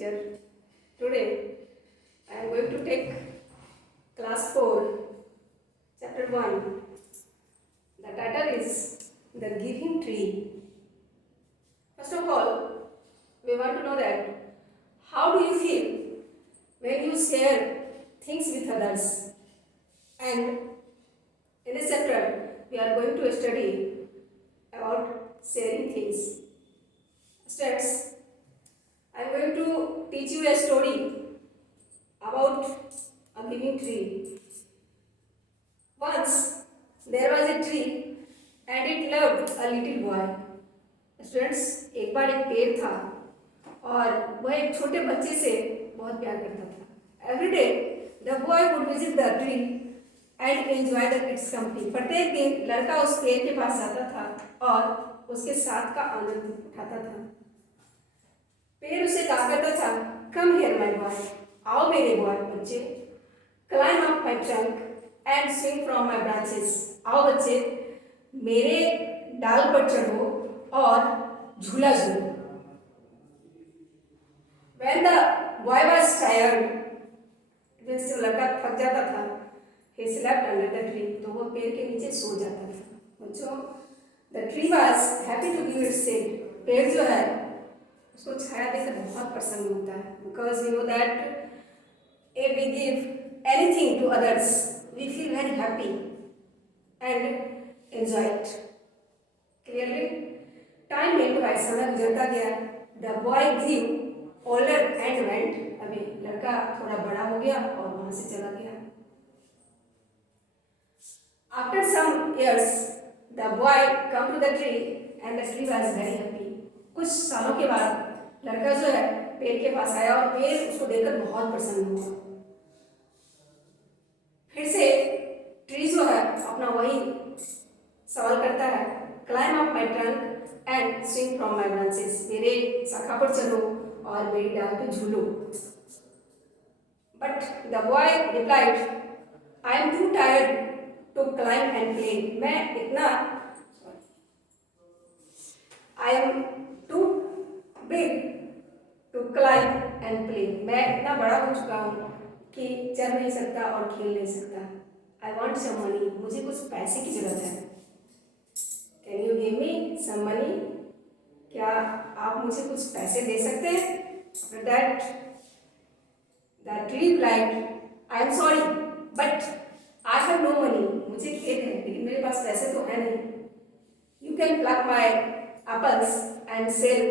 teacher. Today I am going to take class 4, chapter 1. The title is The Giving Tree. First of all, we want to know that how do you feel when you share things with others? And in this chapter, we are going to study about sharing things. Students, I am going to teach you a story about a giving tree. Once there was a tree and it loved a little boy. Students, एक बार एक पेड़ था और वह एक छोटे बच्चे से बहुत प्यार करता था. Every day the boy would visit the tree and enjoy its company. प्रत्येक दिन लड़का उस पेड़ के पास जाता था और उसके साथ का आनंद उठाता था. पेड़ उसे कहा करता था, कम हियर माय बॉय, आओ मेरे बॉय बच्चे, climb up my trunk and swing from my branches, आओ बच्चे मेरे डाल पर चढ़ो और झूला झूलो. When the boy was tired, जब लड़का थक जाता था, he slept under the tree, तो वो पेड़ के नीचे सो जाता था. बच्चों, the tree was happy to give its shade. पेड़ जो है उसको छाया देकर बहुत प्रसन्न होता है. Because we know that if we give anything to others, we feel very happy and enjoy it. Clearly, time went by, समय गुजरता गया. The boy grew older and went. अभी लड़का थोड़ा बड़ा हो गया और वहां से चला गया. After some years, the boy come to the tree and the tree was very happy. कुछ सालों के बाद लड़का जो है पेड़ के पास आया और पेड़ उसको देखकर बहुत प्रसन्न हुआ. फिर से ट्री जो है अपना वही सवाल करता है, climb up my trunk and swing from my branches, मेरे शाखा पर चलो और मेरी डाल पे झूलो. But the boy replied, I am too tired to climb and play. I am too big to climb and play. मैं इतना बड़ा हो चुका हूँ कि चल नहीं सकता और खेल नहीं सकता. आई वॉन्ट सम मनी, मुझे कुछ पैसे की जरूरत है. Can you give me some money, क्या आप मुझे कुछ पैसे दे सकते हैं? After that, the tree replied, I am sorry, but I have no money. मुझे खेद है लेकिन मेरे पास पैसे तो है नहीं. You can pluck my apples and sell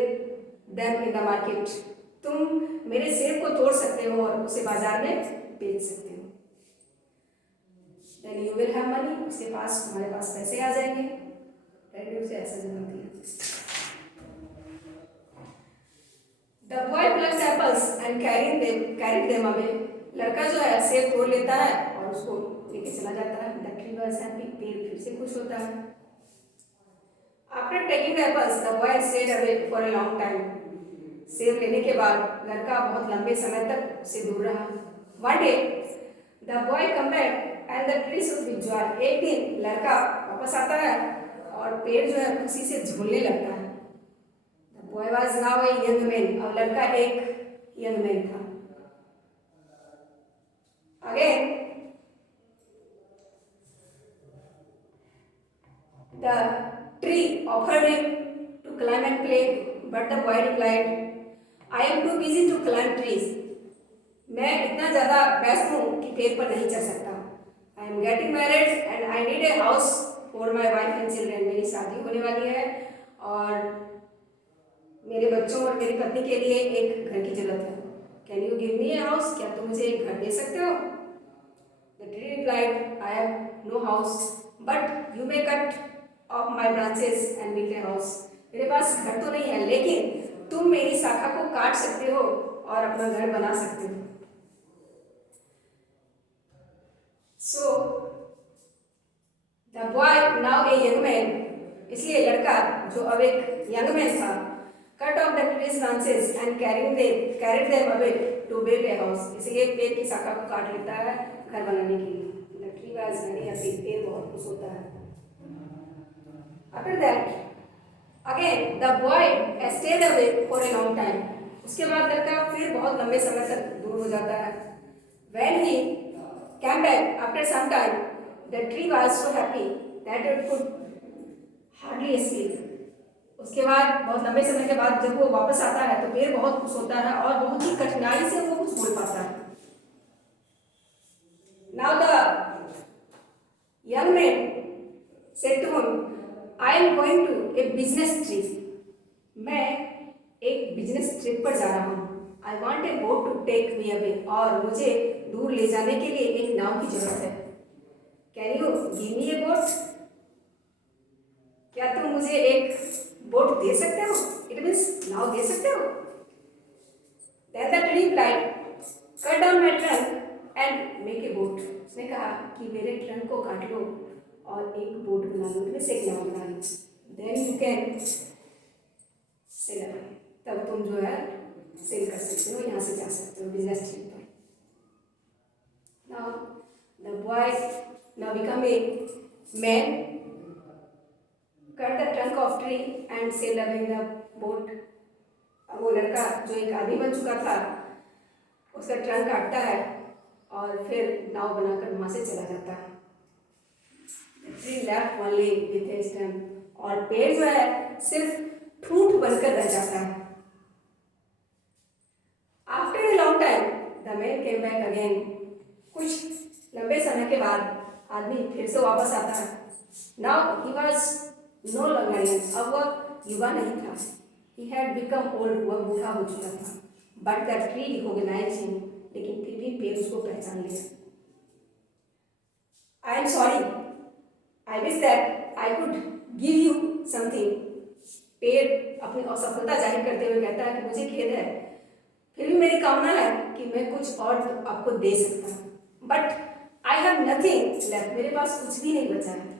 them in the market. तुम मेरे सेब को तोड़ सकते हो और उसे बाजार में बेच सकते हो. Then you will have money. उसके पास तुम्हारे पास पैसे आ जाएंगे. डैडी उसे ऐसा जवाब दिया. The boy plucked apples and carried them away. लड़का जो है सेब तोड़ लेता है और उसको लेके चला जाता है. The tree was happy. पेड़ फिर से खुश होता है. After taking the apples, the boy stayed away for a long time. सेब लेने के बाद लड़का बहुत लंबे समय तक उससे दूर रहा. One day, the boy come back and the tree shook with joy. एक दिन लड़का वापस आता है और पेड़ जो है खुशी से झूलने लगता है. The boy was now a young man. अब लड़का एक young man था. Again, the tree offered him to climb and play, but the boy replied, I am too busy to climb trees. मैं इतना ज़्यादा व्यस्त हूँ कि पेड़ पर नहीं चढ़ सकता. I am getting married and I need a house for my wife and children. मेरी शादी होने वाली है और मेरे बच्चों और मेरी पत्नी के लिए एक घर की जरूरत है. Can you give me a house? क्या तुम मुझे एक घर दे सकते हो? The tree replied, I have no house, but you may cut off my branches and build a house. मेरे पास घर तो नहीं है लेकिन तुम मेरी शाखा को काट सकते हो और अपना घर बना सकते हो. So the boy, now a young man, इसलिए लड़का जो अब एक young man था, cut off the tree's branches and carried them away to build a house. इसलिए पेड़ की शाखा को काट लेता है घर बनाने के लिए. The tree was very happy. पेड़ बहुत खुश होता है. After that, again the boy stayed away for a long time. उसके बाद लड़का फिर बहुत लंबे समय तक दूर हो जाता है। When he came back after some time, the tree was so happy that it could hardly speak. उसके बाद बहुत लंबे समय के बाद जब वो वापस आता है तो पेड़ बहुत खुश होता है और बहुत ही कठिनाई से वो कुछ बोल पाता है। Now the young man said to him, I am going to a business trip. मैं एक बिजनेस ट्रिप पर जा रहा हूँ। I want a boat to take me away. और मुझे दूर ले जाने के लिए एक नाव की जरूरत है। Can you give me a boat? क्या तुम मुझे एक बोट दे सकते हो? It means नाव दे सकते हो? Then the tree replied, cut down my trunk and make a boat. उसने कहा कि मेरे ट्रंक को काट लो और एक बोट बना लो, इसमें से एक नाव बना लो। Then you can sail away. तब तुम जो है सेल कर सकते हो, यहाँ से जा सकते हो बिजनेस ट्रिप पर। Now the boy now become a man, cut the trunk of tree and sail away in the boat. अब वो लड़का जो एक आदमी बन चुका था उसका ट्रंक काटता है और फिर नाव बनाकर वहाँ से चला जाता है। The tree left only with a stem. और पेड़ जो है सिर्फ ठूंठ बनकर रह जाता है। After a long time, the man came back again. कुछ लंबे समय के बाद आदमी फिर से वापस आता है। Now he was no longer young. अब वह युवा नहीं था। He had become old. वह बूढ़ा हो चुका था। But the tree recognized him. लेकिन फिर भी पेड़ उसको पहचान लिया। I am sorry. I wish that I could give you something. पेड़ अपनी असफलता जाहिर करते हुए कहता है कि मुझे खेद है, फिर भी मेरी कामना है कि मैं कुछ और आपको दे सकता हूँ। But I have nothing left, मेरे पास कुछ भी नहीं बचा है।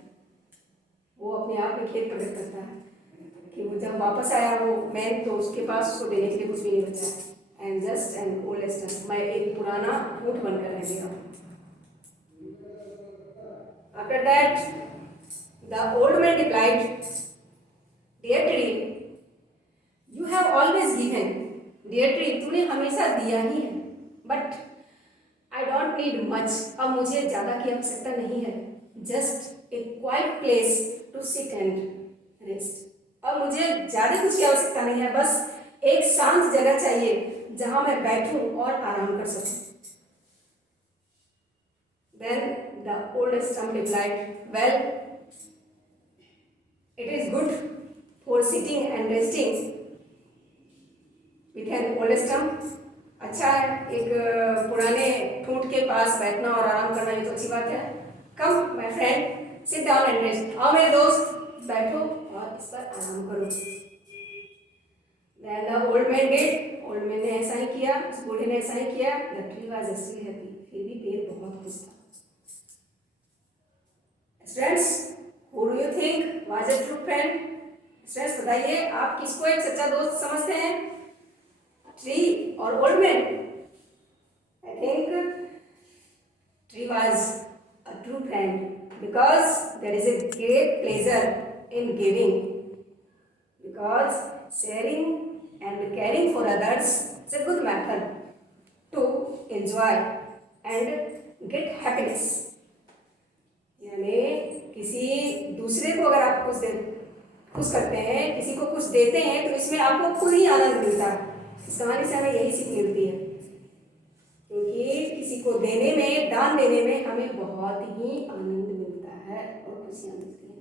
वो अपने आप में खेद प्रकट करता है कि वो जब वापस आया वो मैन तो उसके पास उसको देने के लिए कुछ भी नहीं बचा है। I am just an old stuff, मैं एक पुराना ऊँट बनकर रह गया। After that the old man replied, dear tree, you have always given. Dear tree, तूने हमेशा दिया ही है। But I don't need much, अब मुझे ज़्यादा की आवश्यकता नहीं है। Just a quiet place to sit and rest, अब मुझे ज़्यादा कुछ की आवश्यकता नहीं है, बस एक शांत जगह चाहिए जहाँ मैं बैठूं और आराम कर सकूं। Then the old stump replied, well, it is good for sitting and resting with an old stump. अच्छा है एक पुराने ठूंठ के पास बैठना और आराम करना, ये तो अच्छी बात है। Come my friend, sit down and rest, आओ मेरे दोस्त बैठो और इस पर आराम करो। Then the old man did, old man ने ऐसा ही किया, उस बूढ़े ने ऐसा ही किया। The tree was still happy, फिर भी पेड़ बहुत खुश था। Friends, who do you think was a true friend? Friends, बताइए आप किसको एक सच्चा दोस्त समझते हैं, ट्री और old man? I think tree was a true friend because there is a great pleasure in giving, because sharing and caring for others is a good method to enjoy and get happiness. यानी किसी दूसरे को अगर आप खुश करते हैं, किसी को कुछ देते हैं तो इसमें आपको खुद ही आनंद मिलता है। इस कहानी से हमें यही सीख मिलती है, क्योंकि किसी को देने में, दान देने में हमें बहुत ही आनंद मिलता है और खुशियाँ मिलती हैं।